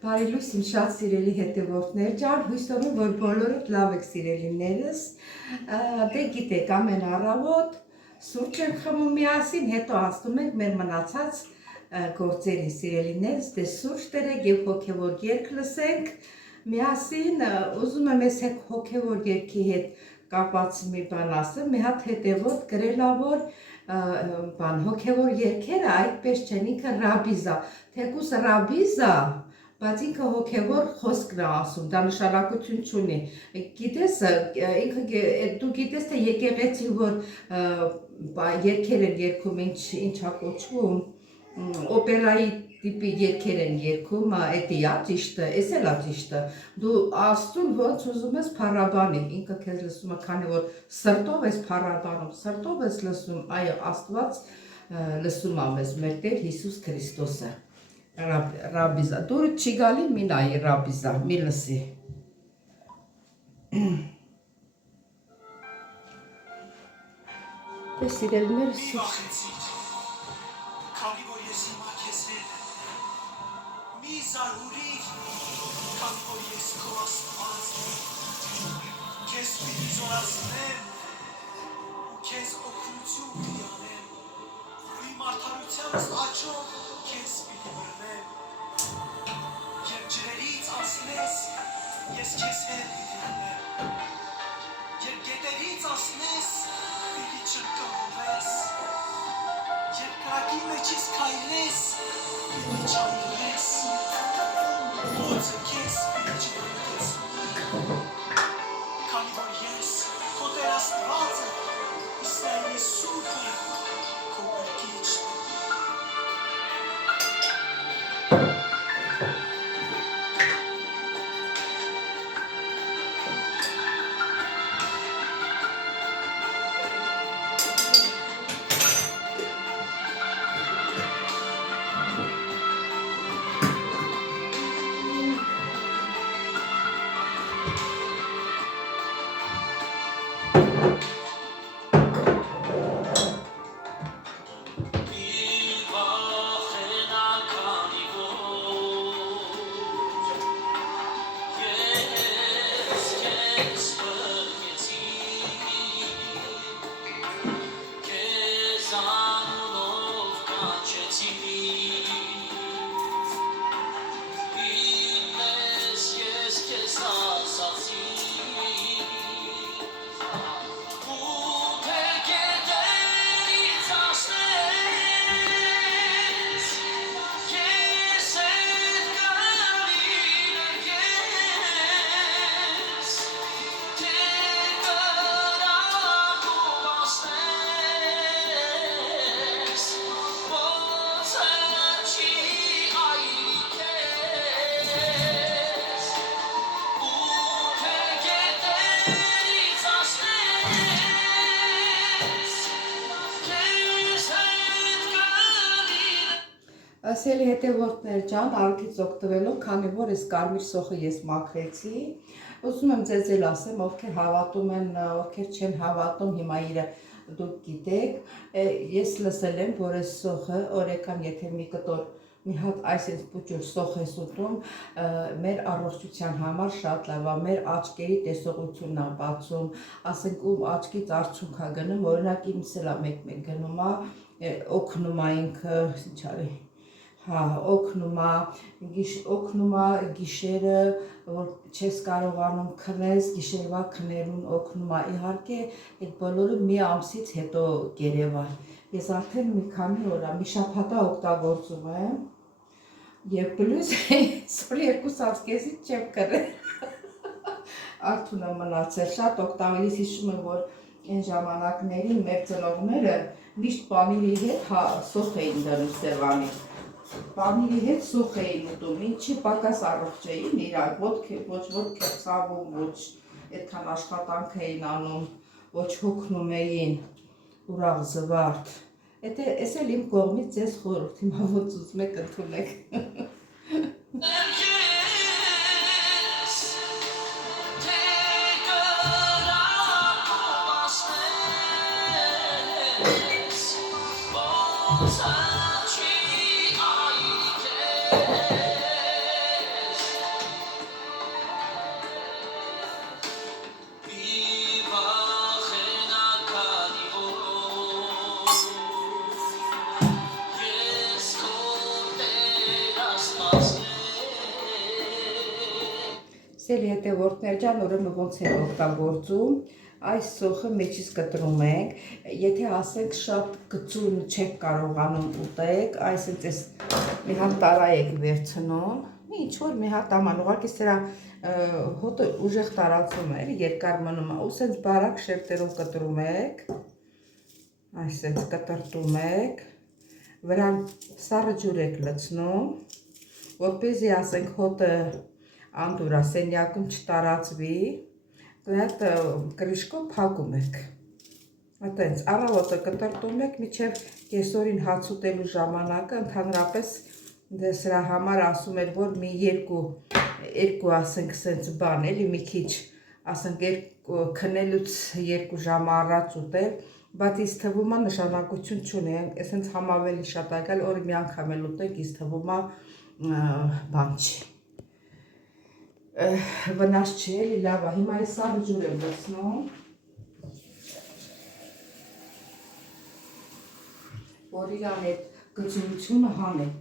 Բարի լույս իմ շատ սիրելի հետևորդներ ջան, հույս ունեմ, որ բոլորդ լավ եք սիրելիներս։ Դե գիտեք, ամեն առավոտ սուրճ ենք խմում միասին, հետո անցնում ենք մեր մնացած գործերին սիրելիներս, դե սուրճ տերեք եւ հոգեվոր երգ լսենք միասին։ Ուզում եմ ես հոգեվոր երգի հետ կապված մի բան ասեմ, մի հատ հետևորդ գրելավոր բան հոգեվոր երգերը այդպես չեն, ինքը ռաբիզա, թեկուս ռաբիզա, բայց ինքը հոգևոր խոսքն է ասում, դա նշանակություն չունի։ Գիտես, ինքը դու գիտես թե եկեղեցին որ երգեր են երգում, ինչա կոչվում, օպերայի տիպի երգեր են երգում, էդի է ճիշտը, էս էլ է ճիշտը։ Դու Աստծուն ոնց ուզում ես փառաբանի, ինքը քեզ լսում է, քանի որ սրտով ես փառաբանում, սրտով ես լսում, այո, Աստված լսում է մեզ, մեր Տեր Հիսուս Քրիստոսը։ Ռաբիզա, դուրը չի գալի մի նայի ռաբիզա, մի լսի։ Դե սիրելիներ սուրճ։ Քանի որ ես հիմա քեզ հետ մի զարհուրիր, քանի որ ես քո Աստված քեզ պիտի զորացնեմ ու քեզ օգնություն պիտի անեմ, իմ արդարությանս աճով քեզ պիտի բռնեմ, երբ ջրերից անցնես, ես քեզ հետ պիտի անեմ, երբ գետերից անցնես, պիտի չրկահովես, երբ կրակի մեջից քայլես, պիտի չայլես, ոցը քեզ պիտի չվայրեցնի, քանի որ ես քո Տեր Աստվածը, Իսրայելի սուրբը, քո բերկիչն եմ։ Ասելի հետևորդներ ջան, արքից օգտվելով, քանի որ այս կարմիր սոխը ես մաքրեցի, ուզում եմ ձեզ էլ ասեմ, ովքեր հավատում են, ովքեր չեն հավատում, հիմա իրը դուք գիտեք, ես լսել եմ, որ այս սոխը օրական եթե մի կտոր մի հատ այսպես փոքր սոխ ես ուտում, մեր առողջության համար շատ լավ է, մեր աչքերի տեսողությունն է բացում, ասենք ում աչքից արցունք է գնում, օրինակ ինձ էլ է մեկ-մեկ գնում է, օգնում է ինքը, ինչ արի հա, օգնում է գիշերը, որ չես կարողանում քնես, գիշերվա քներուն օգնում է, իհարկե այդ բոլորը մի ամսից հետո գերեվա։ Ես արդեն մի քանի օր, մի շաբաթ օգտագործում եմ եւ պլյուս սորի 2 ամսից չեմ կրել։ Արթուն եմ մնացել, շատ օգտավելի հիշում եմ, որ այն ժամանակներին մեր ծնողները միշտ պանիրի հետ սոխ էին դնում սեղանին։ Պանիրի հետ սոխ էին ուտում, ինչի պակաս առողջ էին իրանք, ոչ քերծավում, ոչ այդքան աշխատանք էին անում, ոչ հոգնում էին, ուրախ զվարթ։ Էս էլ իմ կողմից ձեզ խորհուրդ, հիմա ոնց ուզում եք ընդունեք։ Սելի հետևորդներ ջան, ուրեմն ոնց է օգտագործում, այս սոխը մեջից կտրում ենք, եթե ասենք շատ գծուն չեք կարողանում ուտեք, այսինքն այս մի հատ տարա եք վերցնում, ինչ որ մի հատ աման, ուղղակի սրա հոտը ուժեղ տարածում է, երկար մնում է, ու սենց բարակ շերտերով կտրում եք, այսպես կտրտում եք, վրան սառը ջուր եք լցնում, որպեսզի ասենք հոտը անդուրա սենյակում չտարածվի, այդ կրիշկով փակում եք, այտենց առավոտը կտրտում եք, մինչև կեսօրին հաց ուտելու ժամանակը ընդհանրապես սրա համար ասում էր, որ մի երկու ասենք սենց բան էլի մի քիչ ասենք քնելուց 2 ժամ առաջ ուտել, բայց ինձ թվում է նշանակություն չունի, այսպես համավելի շատ եկալ օրը մի անգամ էլ ուտեք, ինձ թվում է բան չի։ Վնաս չի էլի լավ է, հիմա այս սառը ջուր եմ լցնում, որ իրան այդ գծունությունը հանեմ։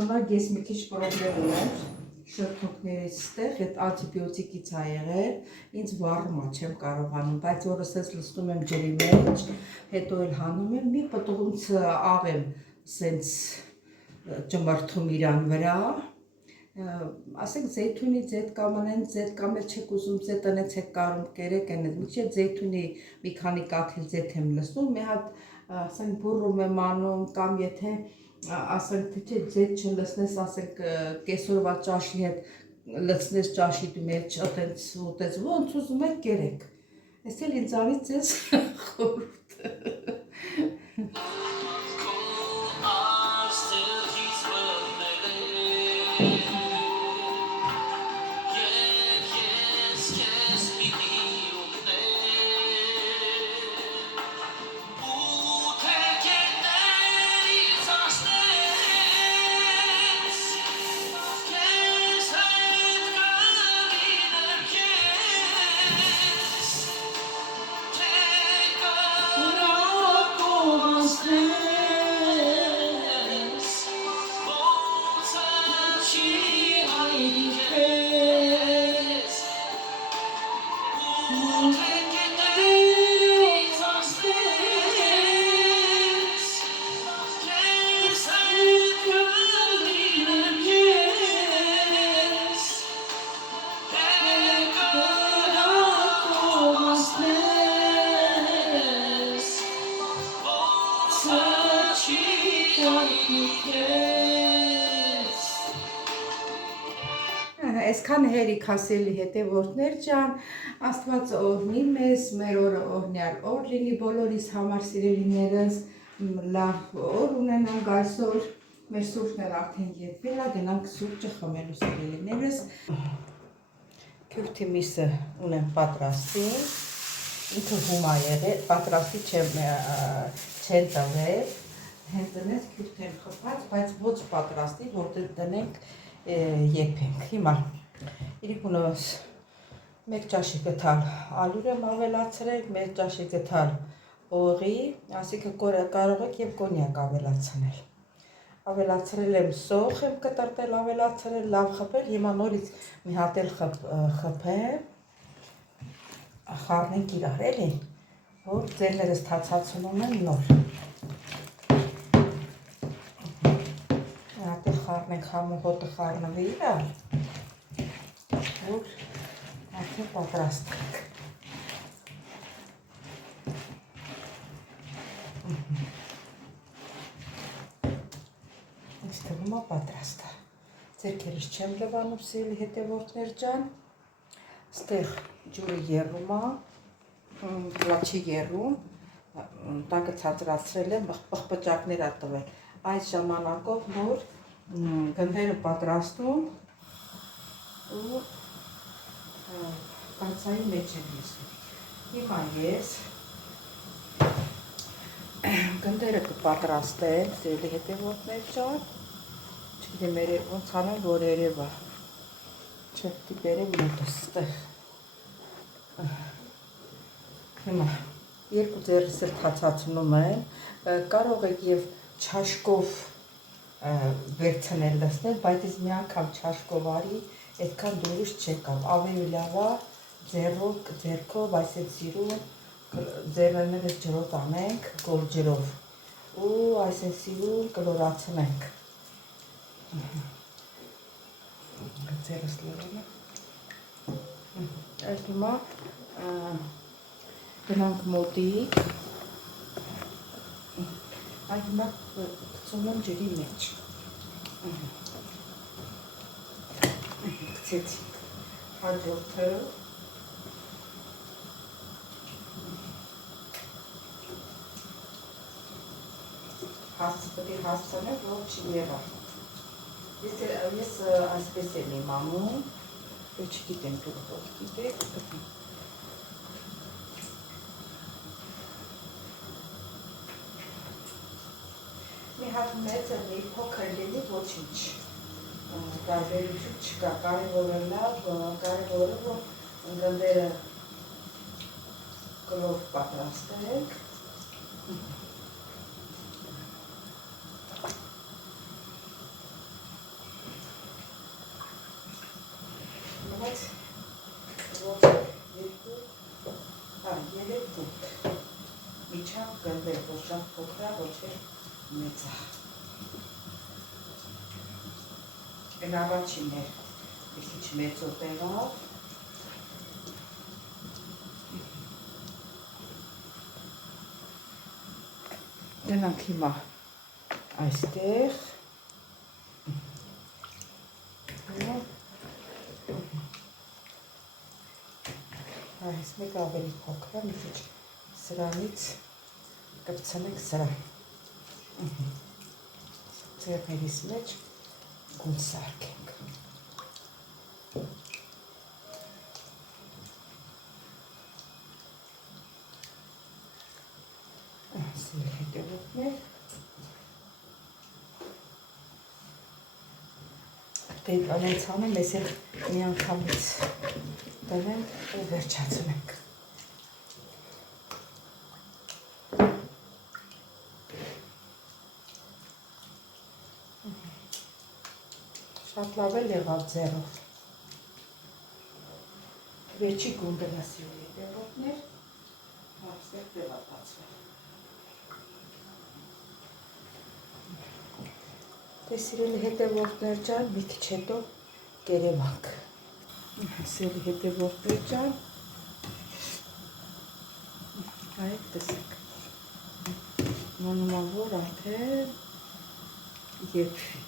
Օրինակ ես մի քիչ պրոբլեմ ունեմ շրթունքներից ստեղ, այդ անտիբիոտիկից ա եղել, ինձ վառում է, չեմ կարողանում, բայց որս ես լցնում եմ ջրի մեջ, հետո էլ հանում եմ, մի պտուղից աղ եմ սենց ճմրթում իրան վրա, ասենք զեյթունի ձետ կամ անեն ձետ կամ էլ չեք ուզում ձետ անեց եք կարում կերեք են, միջև զեյթունի մի քանի կաթիլ ձետ եմ լցնում, մի հատ ասենք բուրում եմ անում կամ եթե ասենք թե չէ ձետ չլցնես, ասենք կեսօրվա ճաշի հետ լցնես ճաշի մեջ, այտենց ուտես, ոնց ուզում եք կերեք, ես էլ ինձանից ձեզ խորհուրդ Այսքան հերիք ասելի հետևորդներ ջան, Աստված օրհնի մեզ, մեր օրը օրհնյալ օր լինի բոլորիս համար սիրելիներս, լավ օր ունենանք այսօր, մեր սուրճն էլ արդեն եփվել է, գնանք սուրճը խմելու սիրելիներս։ Քյուրթի միսը ունեմ պատրաստի, ինքը հում ա եղել, պատրաստի չեն տվել, հենց դնես քյուրթ եմ խփած, բայց ոչ պատրաստի, որտեղ դնենք եփենք։ Հիմա իրիկունս մեկ ճաշի գտալ ալյուր եմ ավելացրել, մեկ ճաշի գտալ օղի, ասիկը կարող եք և կոնյակ ավելացնել։ Ավելացրել եմ սոխ եմ կտրտել, ավելացրել, լավ խփել, հիմա նորից մի հատ էլ խփեմ, խառնենք իրար էլի, որ ձերներս թացացնում են նոր։ Խառնենք համու հոտը խառնվի իրար, որ արդեն պատրաստենք։ Ինձ թվում է պատրաստ է։ Ձեռքերս չեմ լվանում սիրելի հետևորդներ ջան, ստեղ ջուրը եռում է, չի եռում, տակը ցածրացրել եմ, պղպճակներ ա տվել, այս ժամանակով որ գնդերը պատրաստում ու կացայի մեջ եմ լսում։ Հիմա ես գնդերը կպատրաստեմ, սիրելի հետևորդներ ջան, չգիտեմ ոնց անեմ, որ երևա, չէ, դիպերեմ մոտս ստեղ։ Հիմա երկու ձեռս էլ թացացնում եմ, կարող եք և չաշկով վերցնել լցնել, բայց ես մի անգամ չաշկով արի, այդքան դուրս չեկավ, ավելի լավ է ձեռքով այսպես սիրում ձեռներս ջրոտ անենք, գոր ջրով ու այսպես սիրում կլորացնենք։ Ձեռս լորում է։ Այդ հիմա գնանք մոտիկ, այդ հիմա գցում եմ ջրի մեջ։ Գցեցինք հաջորդը, պետք է հասցնել, որ չի եղա։ Ես այսպես եմ իմանում, որ չգիտեմ դուք ով գիտեք, մի հատ մեծ է, մի փոքր լինի, ոչինչ տարբերություն չկա, կարևորը լավ, կարևորը, որ գնդերը կլոր պատրաստենք։ Երեք բուտ միջավ գնդեր, ոչ շատ փոքր, ոչ մեծ է։ Այն առաջինն էր, մի քիչ մեծոտ եղավ։ Գնանք հիմա այստեղ։ Այս մեկ ավելի փոքր է, մի քիչ սրանից կպցնենք սրան։ Ձեռներիս մեջ գուն սարքենք։ Սիրելի հետևորդներ, դե անց անեմ, ես էլ մի անգամից դնեմ ու վերջացնենք։ Շատ լավ էլ եղավ ձեռով։ Վերջի գունդը սիրելի հետևորդներ, այստեղ տեղափոխվել։ Դե սիրելի հետևորդներ ջան, մի քիչ հետո կերևանք։ Սիրելի հետևորդներ ջան, այդ տեսեք, մանում որ արդեն եփվի։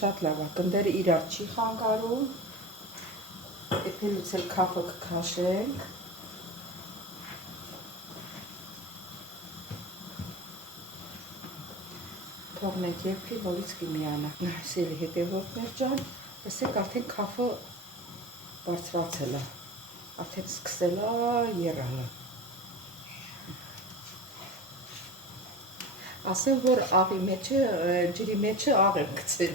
Շատ լավ է, գնդերը իրար չի խանգարում, եփելուց էլ քափը կքաշենք։ Թողնենք եփի, նորից կմիանա։ Սիրելի հետևորդներ ջան, տեսեք արդեն քափը բարձրացել է, արդեն սկսել է եռալը։ Ասեմ, որ աղի մեջը, ջրի մեջը աղ եմ գցել,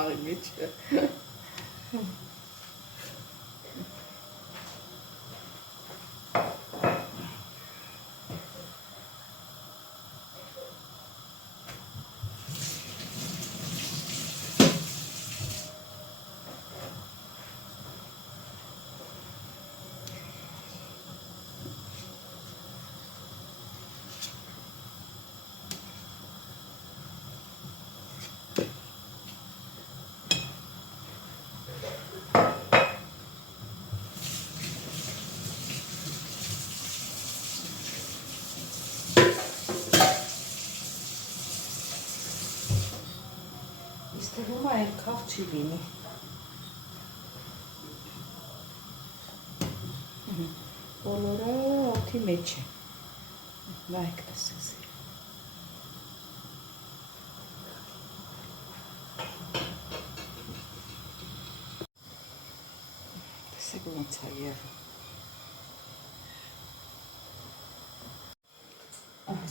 աղի մեջը։ Թվում է այլ քավ չի լինի։ Բոլորը օդի մեջ է։ Նայեք տեսեք։ Տեսեք ոնց է եղել։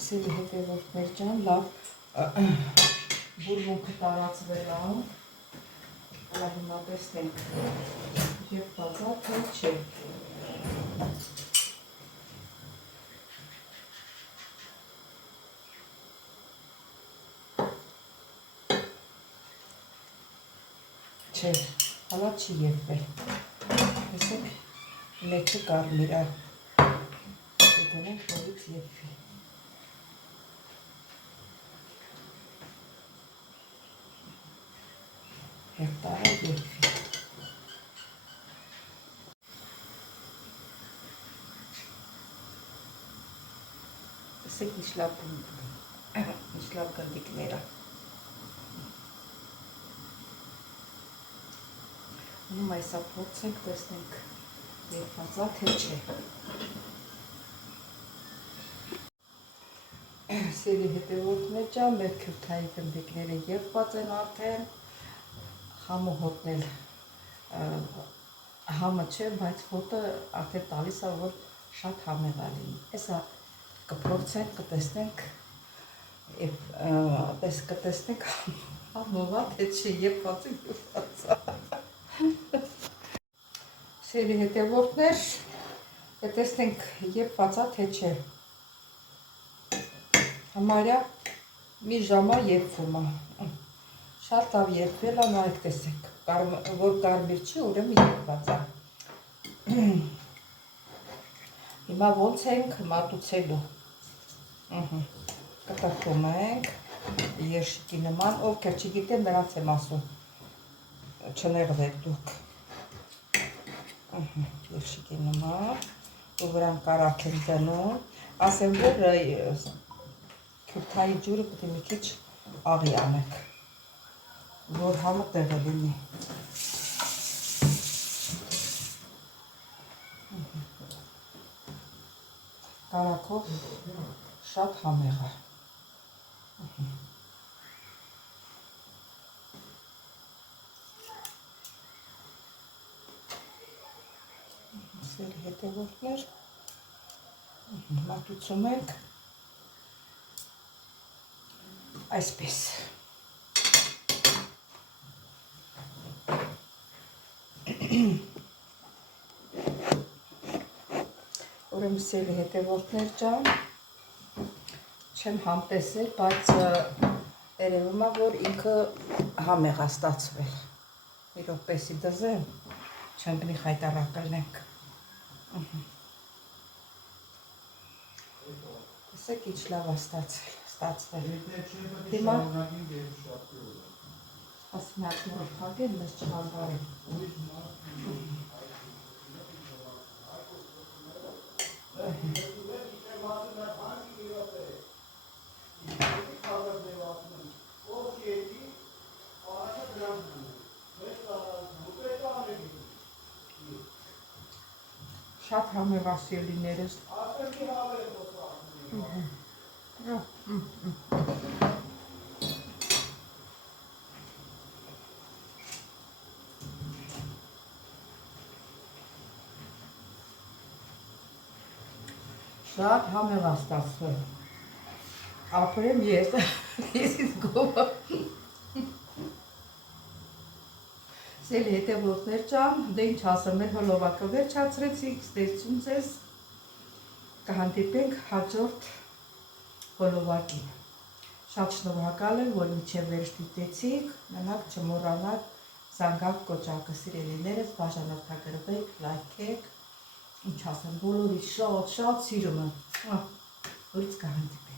Սիրելի հետևորդներ ջան, լավ բուրմունքը տարածվել է, հիմա տեսնենք և բացա, թե չէ։ չէ, հալա չի եփվել։ Տեսեք, մեջը կարմիր է։ Դրանք նորից եփվի։ Հերտարը եփվի։ Տեսեք, ինչ լավ գնդիկներ է։ Ում այսա փորձենք, տեսնենք եփվածա թե չէ։ Սիրելի հետևորդներ ջան, մեր քյուրթայի գնդիկները եփված են արդեն, համը հոտն էլ համը չէ, բայց հոտը արդեն տալիս է, որ շատ համեղ է լինի։ Էսա կփորձենք, կտեսնենք, կտեսնենք համովա թե չէ, եփվածը եփվածա։ Սիրելի հետևորդներ, կտեսնենք եփվածա թե չէ։ Համարյա մի ժամա եփվում է։ Շատ լավ եփվել է, նայեք տեսեք, որ կարմիր չի, ուրեմն եփված է։ Հիմա ոնց ենք մատուցելու։ Կտրտում ենք երշիկի նման, ովքեր չգիտեն, նրանց եմ ասում, չներվեք դուք։ Երշիկի նման, ու վրան կարակ եմ դնում, ասեմ, որ քյուրթայի ջուրը պետք է մի քիչ աղի անեք, որ համը տեղը լինի։ Կարակով շատ համեղ է։ Սիրելի հետևորդներ, մատուցում ենք այսպես։ Ուրեմն սիրելի հետևորդներ ջան, չեմ համ տեսել, բայց երևում է, որ ինքը համեղ է ստացվել։ Մի րոպեսի դզեմ, չընկնի խայտառակալնենք։ Տեսեք, ինչ լավ է ստացվել։ Հիմա ասում եմ նոր փակել, մեզ չհանվարել։ Շատ համեղ է սիրելիներս։ Շատ համեղ է ստացվել։ Ապրեմ ես, ես ինձ գովը։ Սիրելի հետևորդներ ջան, դե ինչ ասեմ, մեր հոլովակը վերջացրեցինք, ստեղծում ձեզ, կհանդիպենք հաջորդ հոլովակին։ Շատ շնորհակալ եմ, որ մինչև վերջ դիտեցիք, մենակ չմոռանաք զանգակ կոճակը, սիրելիներս, բաժանորդագրվեք, լայքեք, ինչ ասեմ, բոլորի շատ սիրում եմ, որից կհանդիպենք։